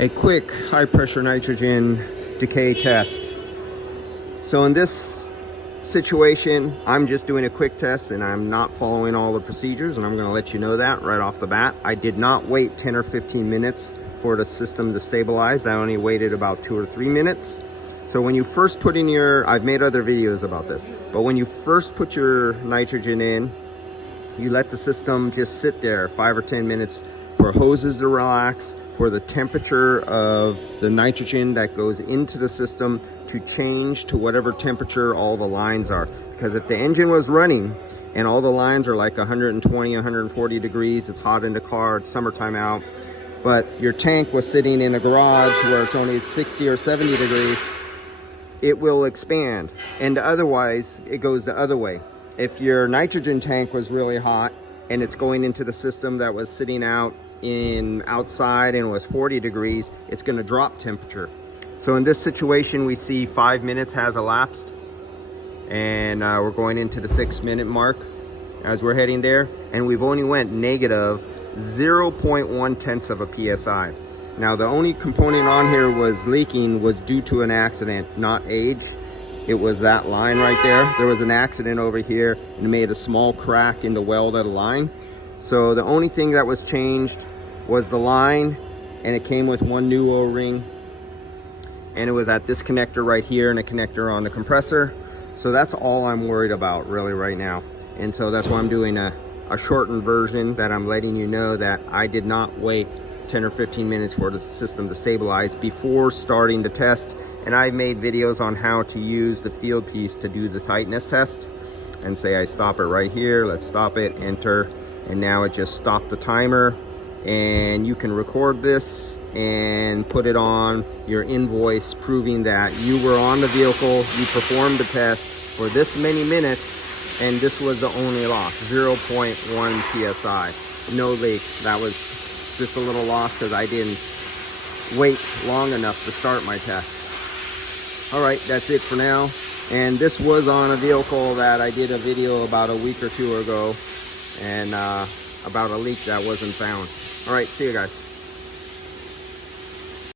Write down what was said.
a quick high pressure nitrogen decay test. So in this situation, I'm just doing a quick test and I'm not following all the procedures, and I'm going to let you know that right off the bat. I did not wait 10 or 15 minutes for the system to stabilize. I only waited about 2 or 3 minutes. So when you first put in your, I've made other videos about this, but when you first put your nitrogen in, you let the system just sit there 5 or 10 minutes for hoses to relax, for the temperature of the nitrogen that goes into the system to change to whatever temperature all the lines are. Because if the engine was running and all the lines are like 120, 140 degrees, it's hot in the car, it's summertime out, but your tank was sitting in a garage where it's only 60 or 70 degrees, it will expand. And otherwise, it goes the other way. If your nitrogen tank was really hot and it's going into the system that was sitting out in outside and was 40 degrees, it's going to drop temperature. So in this situation, we see 5 minutes has elapsed, and we're going into the 6-minute mark as we're heading there, and we've only went negative 0.1 tenths of a psi. Now the only component on here was leaking was due to an accident, not age. It was that line right there. There was an accident over here and it made a small crack in the weld of the line. So the only thing that was changed was the line, and it came with one new O-ring, and it was at this connector right here and a connector on the compressor. So that's all I'm worried about really right now. And so that's why I'm doing a shortened version, that I'm letting you know that I did not wait 10 or 15 minutes for the system to stabilize before starting the test. And I've made videos on how to use the field piece to do the tightness test, and say I stop it right here, let's stop it, enter, and now it just stopped the timer. And you can record this and put it on your invoice proving that you were on the vehicle, you performed the test for this many minutes, and this was the only loss, 0.1 psi, no leak. That was just a little loss because I didn't wait long enough to start my test. All right, that's it for now. And this was on a vehicle that I did a video about a week or two ago, and about a leak that wasn't found. All right, see you guys.